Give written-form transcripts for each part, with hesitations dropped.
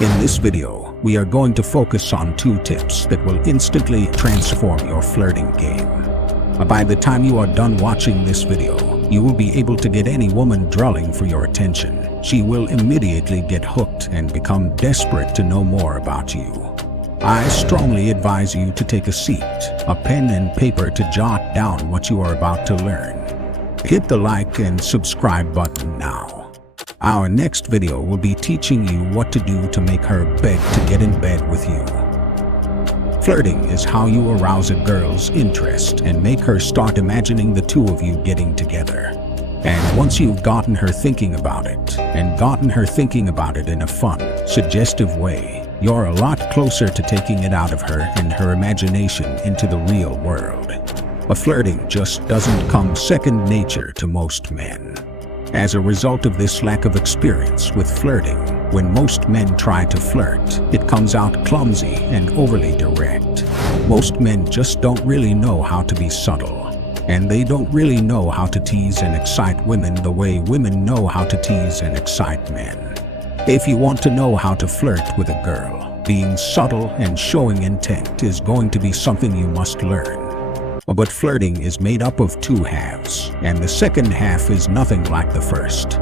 In this video, we are going to focus on 2 tips that will instantly transform your flirting game. By the time you are done watching this video, you will be able to get any woman drooling for your attention. She will immediately get hooked and become desperate to know more about you. I strongly advise you to take a seat, a pen and paper to jot down what you are about to learn. Hit the like and subscribe button now. Our next video will be teaching you what to do to make her beg to get in bed with you. Flirting is how you arouse a girl's interest and make her start imagining the two of you getting together. And once you've gotten her thinking about it, and gotten her thinking about it in a fun, suggestive way, you're a lot closer to taking it out of her and her imagination into the real world. But flirting just doesn't come second nature to most men. As a result of this lack of experience with flirting, when most men try to flirt, it comes out clumsy and overly direct. Most men just don't really know how to be subtle, and they don't really know how to tease and excite women the way women know how to tease and excite men. If you want to know how to flirt with a girl, being subtle and showing intent is going to be something you must learn. But flirting is made up of 2 halves, and the second half is nothing like the first.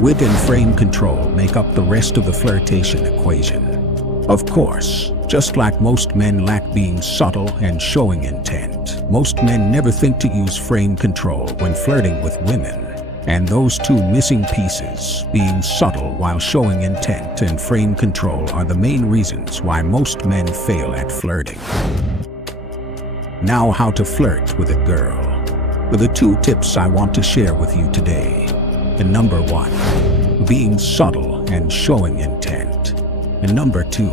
Wit and frame control make up the rest of the flirtation equation. Of course, just like most men lack being subtle and showing intent, most men never think to use frame control when flirting with women. And those 2 missing pieces, being subtle while showing intent and frame control, are the main reasons why most men fail at flirting. Now, how to flirt with a girl. The 2 tips I want to share with you today. And number 1, being subtle and showing intent. And number 2,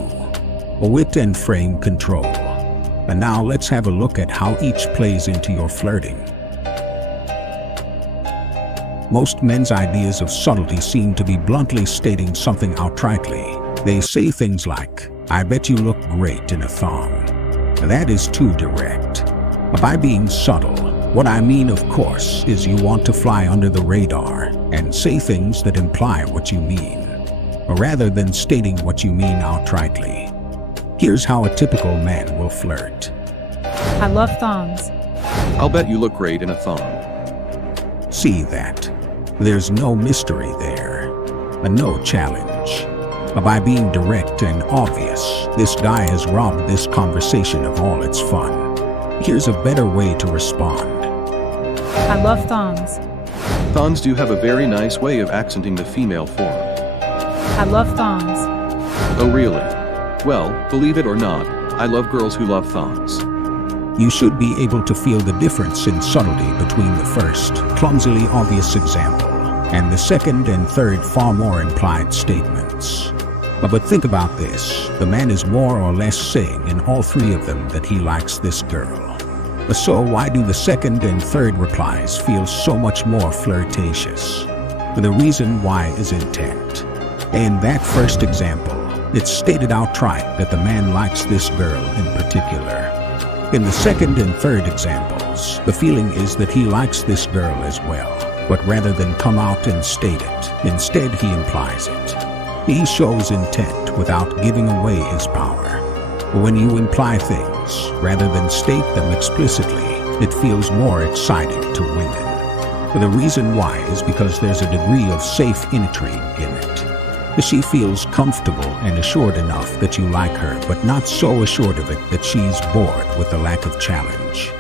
wit and frame control. And now let's have a look at how each plays into your flirting. Most men's ideas of subtlety seem to be bluntly stating something outrightly. They say things like, "I bet you look great in a thong." That is too direct. By being subtle, what I mean, of course, is you want to fly under the radar and say things that imply what you mean, rather than stating what you mean outrightly. Here's how a typical man will flirt. I love thongs. I'll bet you look great in a thong. See that? There's no mystery there, no challenge. By being direct and obvious, this guy has robbed this conversation of all its fun. Here's a better way to respond. I love thongs. Thongs do have a very nice way of accenting the female form. I love thongs. Oh really? Well, believe it or not, I love girls who love thongs. You should be able to feel the difference in subtlety between the first, clumsily obvious example, and the second and third far more implied statements. But think about this, the man is more or less saying in all 3 of them that he likes this girl. So why do the second and third replies feel so much more flirtatious? The reason why is intent. In that first example, it's stated outright that the man likes this girl in particular. In the second and third examples, the feeling is that he likes this girl as well, but rather than come out and state it, instead he implies it. He shows intent without giving away his power. When you imply things, rather than state them explicitly, it feels more exciting to women. The reason why is because there's a degree of safe intrigue in it. She feels comfortable and assured enough that you like her, but not so assured of it that she's bored with the lack of challenge.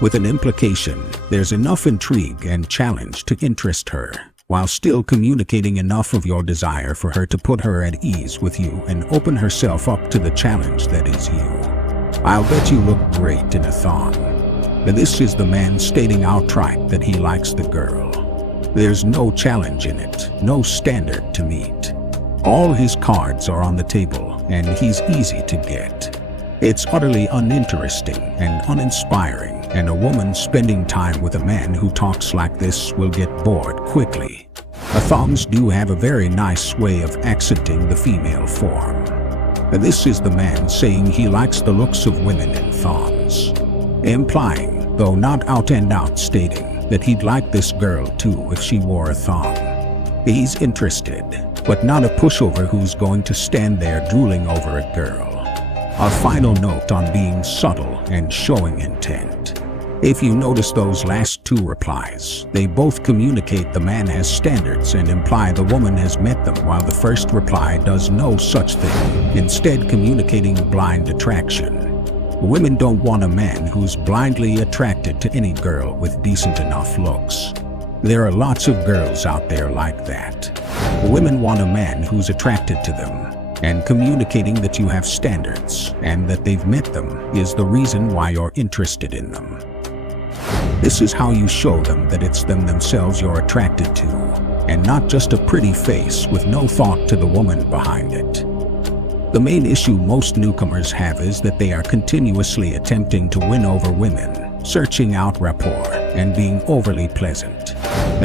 With an implication, there's enough intrigue and challenge to interest her, while still communicating enough of your desire for her to put her at ease with you and open herself up to the challenge that is you. I'll bet you look great in a thong. This is the man stating outright that he likes the girl. There's no challenge in it, no standard to meet. All his cards are on the table, and he's easy to get. It's utterly uninteresting and uninspiring, and a woman spending time with a man who talks like this will get bored quickly. Thongs do have a very nice way of accenting the female form. This is the man saying he likes the looks of women in thongs, implying, though not out and out stating, that he'd like this girl too if she wore a thong. He's interested, but not a pushover who's going to stand there drooling over a girl. A final note on being subtle and showing intent. If you notice those last two replies, they both communicate the man has standards and imply the woman has met them, while the first reply does no such thing, instead communicating blind attraction. Women don't want a man who's blindly attracted to any girl with decent enough looks. There are lots of girls out there like that. Women want a man who's attracted to them, and communicating that you have standards and that they've met them is the reason why you're interested in them. This is how you show them that it's them themselves you're attracted to, and not just a pretty face with no thought to the woman behind it. The main issue most newcomers have is that they are continuously attempting to win over women, searching out rapport, and being overly pleasant.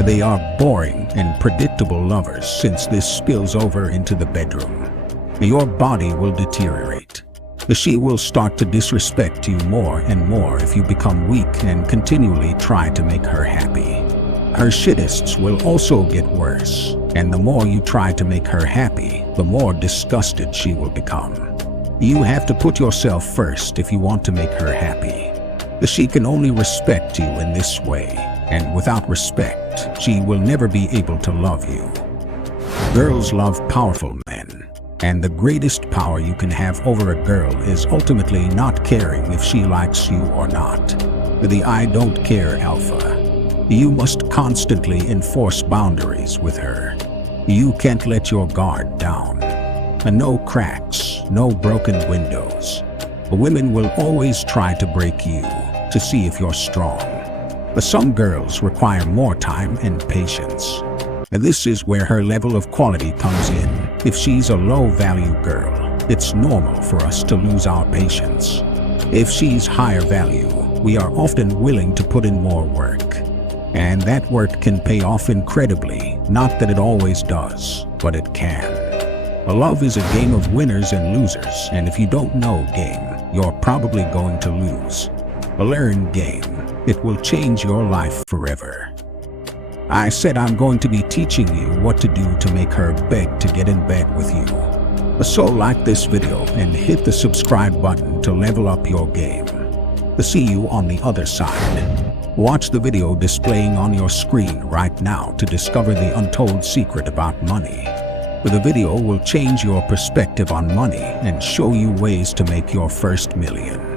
They are boring and predictable lovers since this spills over into the bedroom. Your body will deteriorate. She will start to disrespect you more and more if you become weak and continually try to make her happy. Her shittists will also get worse, and the more you try to make her happy, the more disgusted she will become. You have to put yourself first if you want to make her happy. She can only respect you in this way, and without respect, she will never be able to love you. Girls love powerful men. And the greatest power you can have over a girl is ultimately not caring if she likes you or not. The I don't care alpha. You must constantly enforce boundaries with her. You can't let your guard down. No cracks, no broken windows. Women will always try to break you to see if you're strong. But some girls require more time and patience. This is where her level of quality comes in. If she's a low-value girl, it's normal for us to lose our patience. If she's higher value, we are often willing to put in more work. And that work can pay off incredibly. Not that it always does, but it can. Love is a game of winners and losers, and if you don't know game, you're probably going to lose. Learn game. It will change your life forever. I said I'm going to be teaching you what to do to make her beg to get in bed with you. So like this video and hit the subscribe button to level up your game. See you on the other side. Watch the video displaying on your screen right now to discover the untold secret about money. The video will change your perspective on money and show you ways to make your first million.